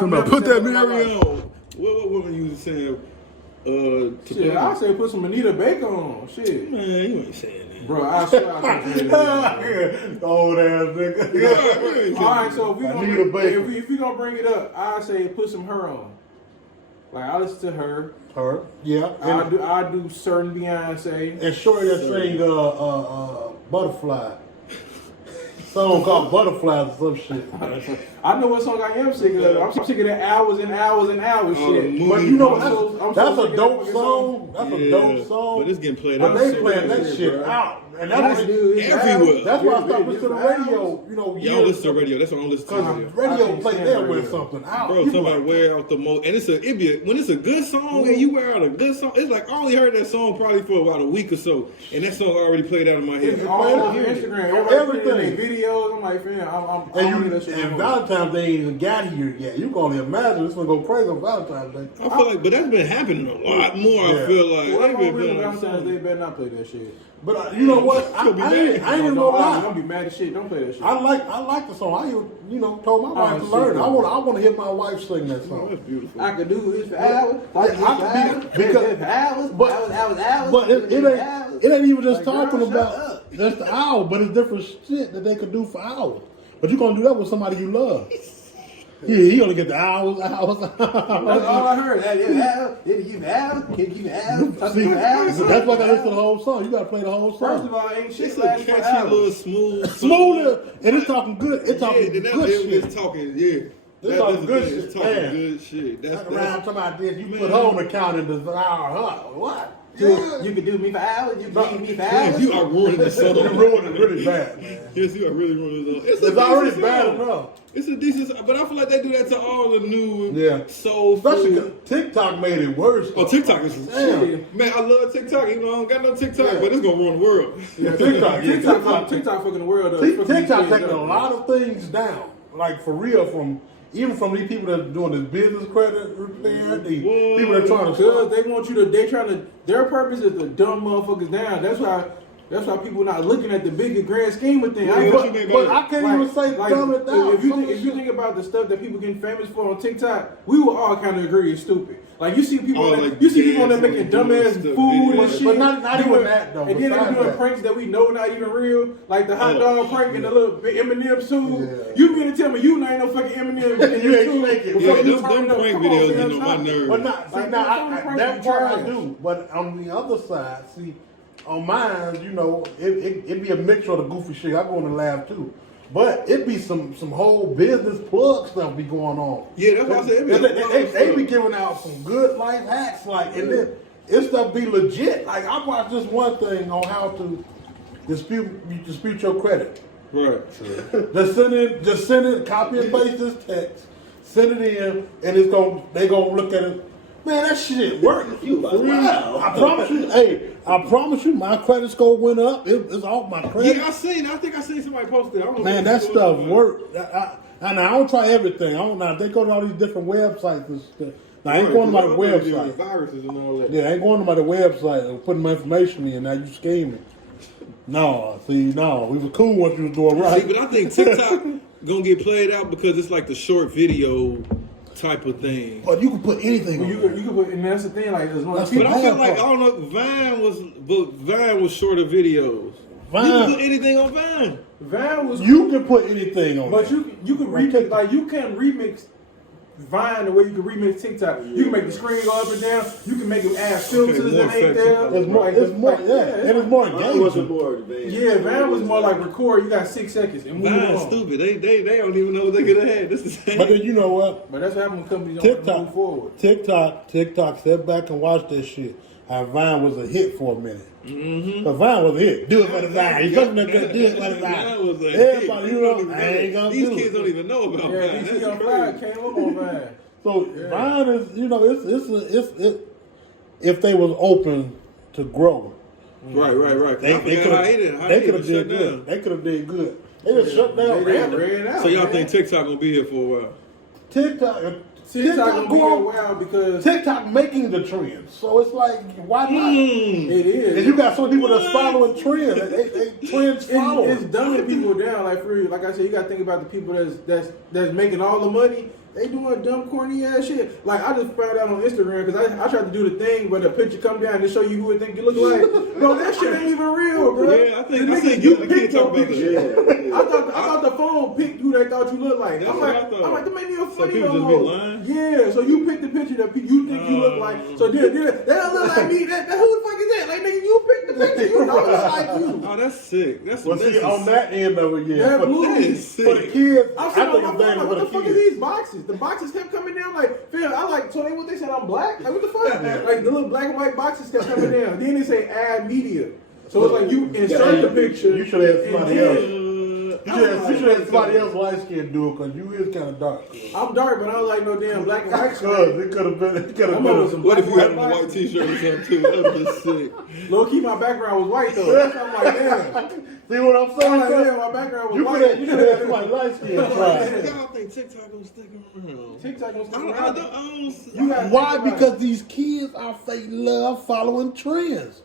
Put that Mary on. What woman you was saying? Shit, I say put some Anita Baker on. Shit. Man, you ain't saying that. Bro, I swear I can't. Old ass nigga. All right, so if we gonna bring it up, I say put some her on. Like I listen to her. Her, yeah. I do certain Beyonce. And Shorty that sing Butterfly. Song called Butterflies or some shit. I know what song I am singing. I'm singing it hours and hours and hours. Shit. But you know that's a dope song. That's a dope song. But it's getting played out. But they playing that shit out. And that's everywhere. That's why I stopped listening to the radio. You know, y'all listen to radio. That's what I'm listening to. Because radio play there with something out. Bro, somebody wear out the most, and when it's a good song and you wear out a good song, it's like I only heard that song probably for about a week or so, and that song already played out in my head. It's all over Instagram, everything, videos. I'm like, fam, and Valentine's Day ain't even got here yet. You can only imagine it's gonna go crazy on Valentine's Day. I feel like, but that's been happening a lot more. I feel like. Valentine's Day better not play that shit. But you know what? I ain't even gonna lie. I'm gonna be mad as shit. Don't play that shit. I like the song. I told my wife to learn. I want to hear my wife sing that song. That's beautiful. I could do this for hours. But it ain't even just talking about just the hour, but it's different shit that they could do for hours. But you're gonna do that with somebody you love. Yeah, he gonna get the hours. That's all I heard. That's why I listen to the whole song. You gotta play the whole song. First of all, ain't shit. It's a catchy little smoother, and it's talking good. It's talking good shit. It's talking, yeah. It's talking good shit. It's talking good shit. That's around talking about this. You put her on the counter and what? You could do me for hours. You could do me for hours. You are ruining the song. You ruining it really bad, man. Yes, you are really ruining the song. It's already bad enough. It's a decent song, but I feel like they do that to all the new soul Especially food. TikTok made it worse. Oh, TikTok is shit. Man, I love TikTok. Even though I don't got no TikTok, but it's gonna ruin the world. Yeah, TikTok fucking the world up. TikTok taking a lot of things down. Like for real, even from these people that are doing this business credit repair, the people that are trying to they want you to their purpose is to dumb motherfuckers down. That's why people not looking at the bigger grand scheme of things. But I can't even say dumb it down. If you think about the stuff that people getting famous for on TikTok, we will all kind of agree it's stupid. Like you see people, people that making dumbass food and shit. But not even that though. And then they're doing pranks that we know not even real, like the hot dog prank and the little Eminem soup. Yeah. You mean to tell me you ain't no fucking Eminem? You ain't making. Yeah, them prank videos get on my nerves. But that part I do. But on the other side, see. On mine, it be a mixture of the goofy shit. I go in the lab too, but it be some whole business plug stuff be going on. Yeah, that's what I said. They be giving out some good life hacks, and then it stuff be legit. Like I watched this one thing on how to dispute your credit. Right. Just send it, copy and paste this text, send it in, and they gonna look at it. Man, that shit working. You like, wow. I promise you, my credit score went up. It's off my credit. Yeah, I think I seen somebody posted it. Man, that stuff worked. I don't try everything. Now they go to all these different websites and stuff. Now I ain't going to my website. Viruses and all that. Yeah, I ain't going to my website and putting my information in. Now you scheming. No, we were cool once you was doing right. See, but I think TikTok gonna get played out because it's like the short video type of thing. But you can put anything. You can put, and that's the thing. Like, as long as but I feel like I don't know. Vine was shorter videos. You can put anything on Vine. Vine was. You can put anything on. But you can remix. Like you can remix Vine the way you can remix TikTok. You can make the screen go up and down. You can make them add filters that ain't there. It's more engaging. Yeah, Vine was more like record. You got 6 seconds and move on. Stupid. They don't even know what they could have had. This is the same. But then you know what? But that's what happens when companies don't move forward. TikTok. Step back and watch this shit. How Vine was a hit for a minute. Mm-hmm. But Vine was a hit. Do it for the Vine. You come to do it for the Vine. Vine was a everybody, hit. I ain't gonna these do kids it. don't even know about Vine. These young Vine came up on Vine. So Vine is, if they was open to grow. Right. They could have did good. They could have did good. They just shut down. Ran out. So y'all think TikTok gonna be here for a while? TikTok gonna be here a while because TikTok making the trend. So it's like, why not? It is. And you got some people that's following trends. They trends follow. It's dumbing people down. Like for real, like I said, you got to think about the people that's making all the money. They doing dumb, corny ass shit. Like I just found out on Instagram because I tried to do the thing where the picture come down and show you who it think you look like. Bro, that shit ain't even real, bro. Yeah, I think you I can't picked talk your about picture. that. I thought the phone picked who they thought you looked like. That's I'm what like, I thought. I'm like, that made me a So funny people no just be more. lying? Yeah, so you picked the picture that you think you look like. So then that don't look like me. That who the fuck is that? Like nigga, you picked the picture. You know it look like you. Oh, that's sick. That's Well, see, on that end of it, yeah. That For, blew me. for the kids, I I'm sitting think on it's my phone, bad like, for what the the fuck are kids. these boxes? The boxes kept coming down like, fam, I like, so what they said, I'm black? Like, what the fuck? Like, the little black and white boxes kept coming down. Then they say add media. So it's like you insert the picture. You should have somebody and else. then- You should have somebody else light skin do it because you is kind of dark. I'm dark, but I don't like no damn black and white shit. Cause it could have been. It could have I'm over been. some What if you black had and on a white white t-shirt or something too? That would be sick. Low key, my background was white though. That's why I'm like, damn. See what I'm I'm saying? like, cuz? damn, my background was You white. could have somebody light skin try. Y'all think TikTok gonna stick around? TikTok gonna I stick don't, around. you got- Why? Because these kids are fake love following trends.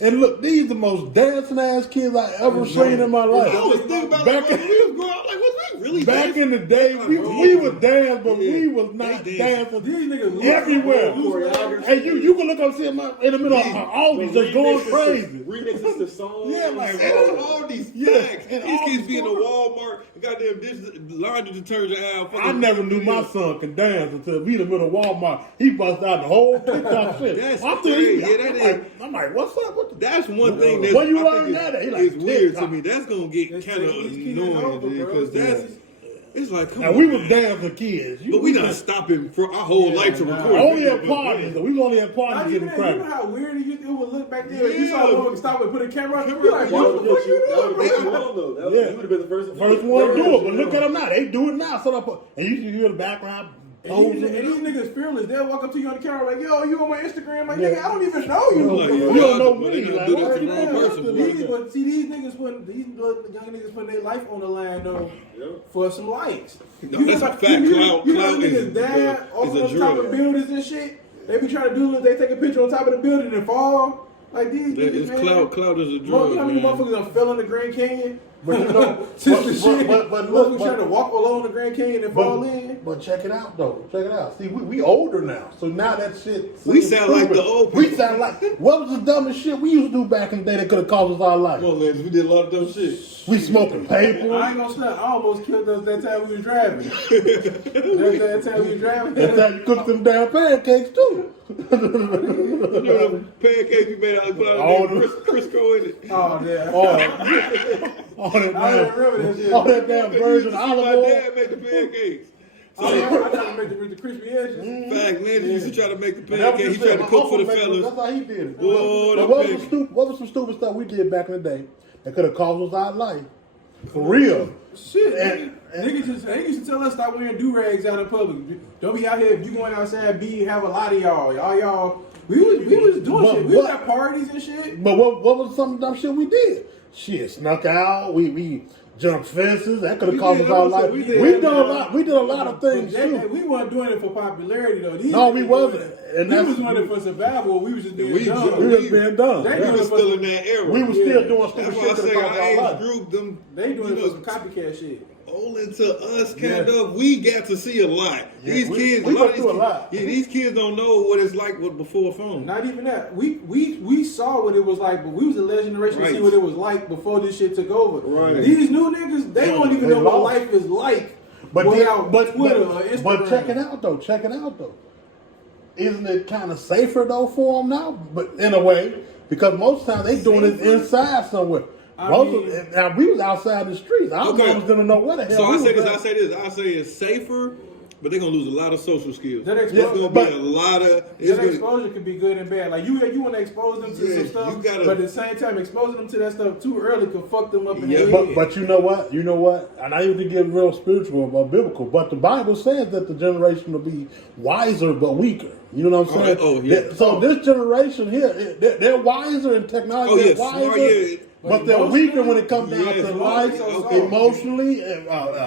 And look, these the most dancing ass kids I ever seen in my life. I was thinking about Back it when we was growing up. Like, was we really Back dancing? in the day, we was dance, but we was not They dancing These niggas everywhere. choreography. Hey, you can look up see them in the middle of all these just going crazy. Remixes to songs. Yeah, like, And all these Yeah, facts. and These all kids these be in the Walmart, goddamn laundry detergent aisle. I never knew my son could dance until we in the middle of Walmart. He bust out the whole TikTok shit. That's I'm thinking, crazy. Yeah, that I'm like, what's up? What the That's one thing that's Where you I learn think that at? He is, like, is weird to TikTok. me. That's gonna get It's kind of these kids annoying, over, dude, bro. because that's it's like come Now on. we was man. dancing kids. But we not stopping for our whole life to nah. record. Only at videos. parties. We was only at Not parties even getting that. You know cracked. how weird it would look back there? You Yeah. saw one stop and put a camera on. Camera You're like, on. what the fuck you That doing, would bro? be wrong though. That Yeah. you would have been the first. First one to do it, but look at them now. They do it now. Set up, and you hear the background. And these niggas fearless. They'll walk up to you on the camera like, yo, you on my Instagram? Like, Yeah. nigga, I don't even know you. Like, You don't know but me, they gonna like, do what this to you the wrong doing? person. These, but see, these little young niggas putting their life on the line though for some likes. No, You that's know, a fact. You Clout know is niggas down off a on top drug. of buildings and shit. They be trying to do it. They take a picture on top of the building and fall. Like these niggas, It's man. clout is a You drug. know how many man. motherfuckers done fell in the Grand Canyon? But you know, Since the shit, but look, motherfuckers trying to walk along the Grand Canyon and fall in. But check it out though. Check it out. See, we older now, so now that shit. We sound like the old We people. sound like what was the dumbest shit we used to do back in the day that could have cost us our life? Come on, ladies, we did a lot of dumb shit. We smoking paper. I ain't gonna stop. I almost killed us that time we was driving. that time we was driving. That's how you cook them damn pancakes too. You know the pancakes we made out of All the- Crisco in it. Oh, yeah. All that I don't damn, remember that shit. all that damn virgin My olive oil. dad made the pancakes. I tried to make the crispy edges. Fact, man, he used to try to make the And that was pancakes. He just tried to my cook for the uncle made- fellas. That's how he did it. Boy, But them what pancakes. was some stupid stuff we did back in the day that could have cost us our life? For real. Shit, And- they used to tell us stop wearing do-rags out in public. Don't be out here if you going outside. Have a lot of y'all. We was doing But shit. We what- was at parties and shit. But what was some dumb shit we did? Shit, snuck out. We jumped fences. That could have We cost did, us our that's what life. we We did. did a lot. We did a lot of things But too. we weren't doing it for popularity though. These No, we niggas wasn't. doing it. And we that's- was doing it for survival. We was just being We dumb. We was being dumb. They We doing was it for still some- in that era. We was still doing That's stupid why I shit that say cost our our age life. group, them, They doing you it know, for some copycat shit. Only to us, kind Yeah. of, we got to see a lot. Yeah, These we kids, went a lot of through these a lot. kids, yeah, these kids don't know what it's like before a phone. Not even that. We saw what it was like, but we was the last generation to see Right. what it was like before this shit took over. Right. These new niggas, they don't even They know what lost. life is like But without but Twitter or Instagram. but check it out though. Check it out though. Isn't it kind of safer though for them now? But in a way, because most times they doing it inside somewhere. I Most mean- of, now we was outside the streets. Our Okay. moms didn't know where the hell. So we I say was this, at. I say it's safer, but they're gonna lose a lot of social skills. That There's exposure- gonna be but- a lot of. It's That gonna, exposure could be good and bad. Like you want to expose them to Yeah, some stuff, you gotta- but at the same time, exposing them to that stuff too early could fuck them up in Yeah, the But, head. but you know what? You know what? And I usually get real spiritual or biblical, but the Bible says that the generation will be wiser but weaker. You know what I'm saying? Oh, yeah. So this generation here, they're wiser in technology. oh yeah, they're wiser. smart. Yeah, But they're weaker when it comes down Yes, to life, okay. emotionally,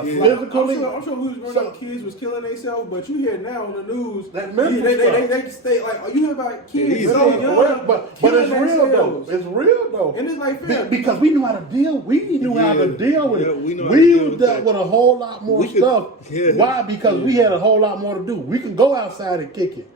physically. I'm sure who's growing up kids was killing themselves, but you hear now on the news That mental they stay like you hear about kids Yeah, so yeah. young, But killing it's real though. themselves. It's real though. And it's like, fam, Because we knew how to deal. We knew how to Yeah. deal with Yeah, it. we know how to deal with dealt that. with a whole lot more We could- stuff. yeah. Why? Because we had a whole lot more to do. We can go outside and kick it.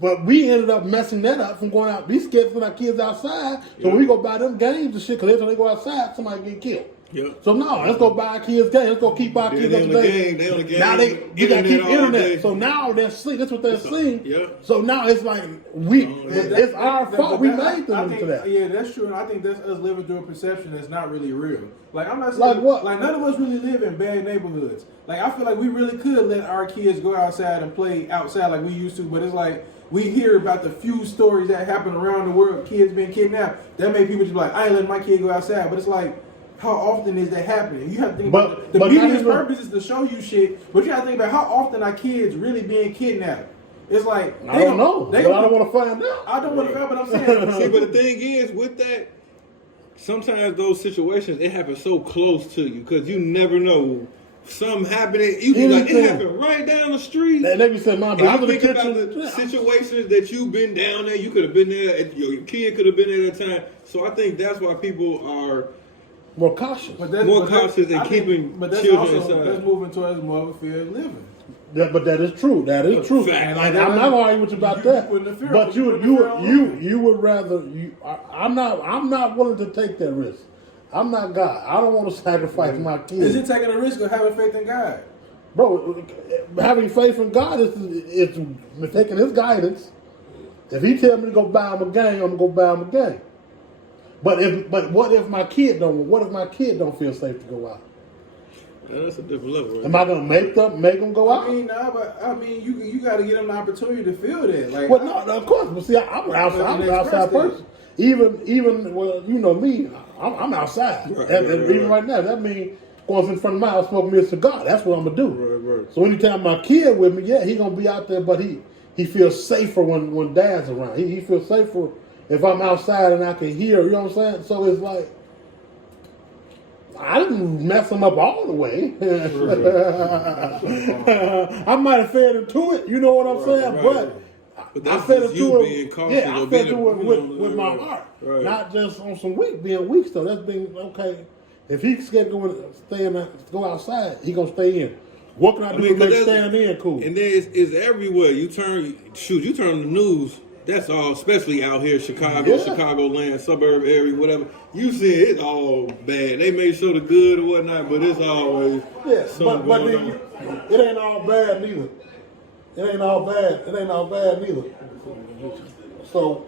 But we ended up messing that up from going out. We scared for our kids outside. So Yeah. we go buy them games and shit. Because every time they go outside, somebody get killed. Yeah. So no, let's go buy our kids games. Let's go keep our Yeah, kids they up on to the date. game. They on the game. Now you gotta keep Internet all internet. day. So now they're seeing. That's what they're seeing. Yeah. So now it's like it's our fault. We made them I into think, that. Yeah, that's true, and I think that's us living through a perception that's not really real. Like I'm not saying, Like what? Like none of us really live in bad neighborhoods. Like I feel like we really could let our kids go outside and play outside like we used to, but it's like we hear about the few stories that happen around the world, kids being kidnapped. That make people just be like, I ain't letting my kid go outside. But it's like, how often is that happening? You have to think about the but media's not even- purpose is to show you shit, but you have to think about how often are kids really being kidnapped. It's like I don't know. But I don't want to find out. I don't want to know, but I'm saying. See, but the thing is, with that, sometimes those situations it happens so close to you because you never know. Something happening, you be like, it Anything. happened right down the street. And they be saying, "Mom, And I was you in the think about kitchen." the situations that you've been down there, you could have been there, your kid could have been there at that time. So I think that's why people are More cautious. But that's, more but that's- cautious in I think- keeping but that's children also, inside. That's moving towards more of a fear of living. Yeah, but that is true. That is true. Fact. Like, I'm not arguing with you about You that. putting the fear- But you putting the fear on women. you would rather I'm not willing to take that risk. I'm not God. I don't want to sacrifice my Is it kids. taking a risk of having faith in God? Bro, having faith in God is taking His guidance. If He tell me to go buy him a game, I'm gonna go buy him a game. But what if my kid don't? What if my kid don't feel safe to go out? Yeah, that's a different level. Right? Am I gonna make them go out? I mean, nah, but I mean, you got to give them the opportunity to feel that. Like, Well, no, of course. But see, I'm an outside person. Even well, you know me, I'm outside. Right, Even right. right now, that means going in front of my house, smoking me a cigar. That's what I'm gonna do. Right. So anytime my kid with me, yeah, he gonna be out there, but he feels safer when Dad's around. He feels safer if I'm outside and I can hear. You know what I'm saying? So it's like I didn't mess him up all the way. I might have fed into it. You know what I'm saying? right. But But I that's fed just into you it. being cautious Yeah, I or fed being into a- it with my right. heart, Right. not just on some being weak stuff. That's being okay. If he's scared to go outside, he gonna stay in. What can I do to 'cause make that's- staying in cool? And then it's everywhere. You turn the news. That's all, especially out here, Chicago, Yeah. Chicagoland, suburb area, whatever. You see it's all bad. They may show the good or whatnot, but it's always Yeah, something but going then on. it ain't all bad neither. It ain't all bad neither. So,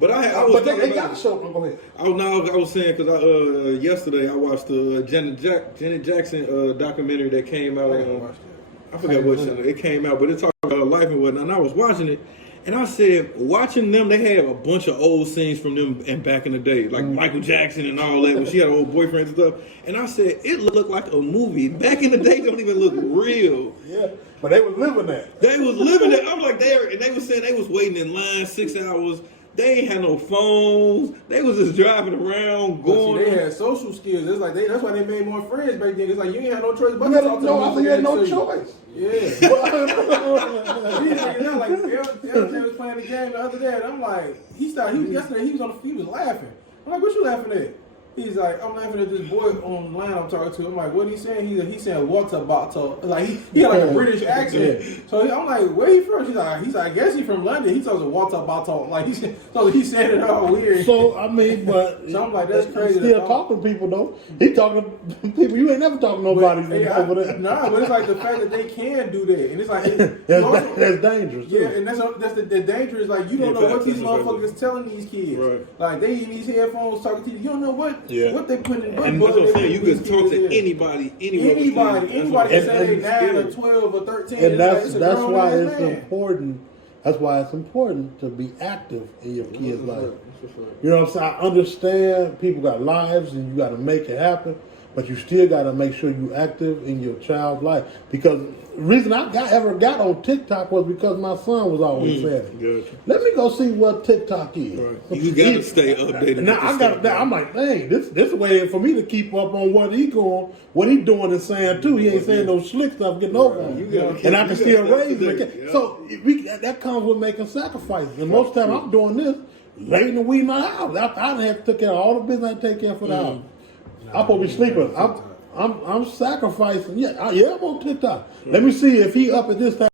But I was but talking they about- got to show. Go ahead. I was saying because yesterday I watched the Janet Jackson documentary that came out. I forgot what channel it came out, but it talked about life and whatnot. And I was watching it, and I said, watching them, they had a bunch of old scenes from them and back in the day, like Michael Jackson and all that, when she had an old boyfriend and stuff. And I said, it looked like a movie. Back in the day, it don't even look real. Yeah, but they was living that. They was living it. I'm like, they was saying they was waiting in line 6 hours. They ain't had no phones. They was just driving around, But see, going. they had social skills. It's like that's why they made more friends back then. It's like you ain't had no choice but You to had talk to no, them. I had no choice. Yeah. These niggas, like LJ was playing the game the other day, and I'm like, yesterday he was laughing. I'm like, what you laughing at? He's like, I'm laughing at this boy online I'm talking to. I'm like, what he saying? He's saying water bottle. Like he got like a British accent. So I'm like, where he from? He's like, I guess he from London. He talks a water bottle. Like he's saying it all weird. So I mean, but So I'm like, that's crazy. Still talking to people though. He talking to people. You ain't never talking to nobody over there. Nah, but it's like the fact that they can do that, and it's like That's dangerous. Too. Yeah, and that's the danger is like you don't know what these motherfuckers telling these kids. Right. Like they in these headphones talking to you. You don't know what they putting in. And that's what I'm saying. You can talk to anybody, anywhere. Anybody can say And- 9 or 12 or 13. And It's a that's why grown-ass it's man. important. That's why it's important to be active in your kids' life. You know what I'm saying? I understand people got lives and you got to make it happen, but you still got to make sure you active in your child's life. Because the reason I ever got on TikTok was because my son was always saying, Gotcha. "Let me go see what TikTok is. Right. You gotta stay updated. Now I got. I'm like, dang, this way for me to keep up on what he doing and saying too. He ain't saying no slick stuff, getting over on me. And I can still raise him. Yeah. So that comes with making sacrifices. And most of the time I'm doing this late in the week in my house. I have to take care of all the business I take care of for the house. I'm supposed to be sleeping. I'm sacrificing. Yeah, I'm on TikTok. Let me see if he up at this time.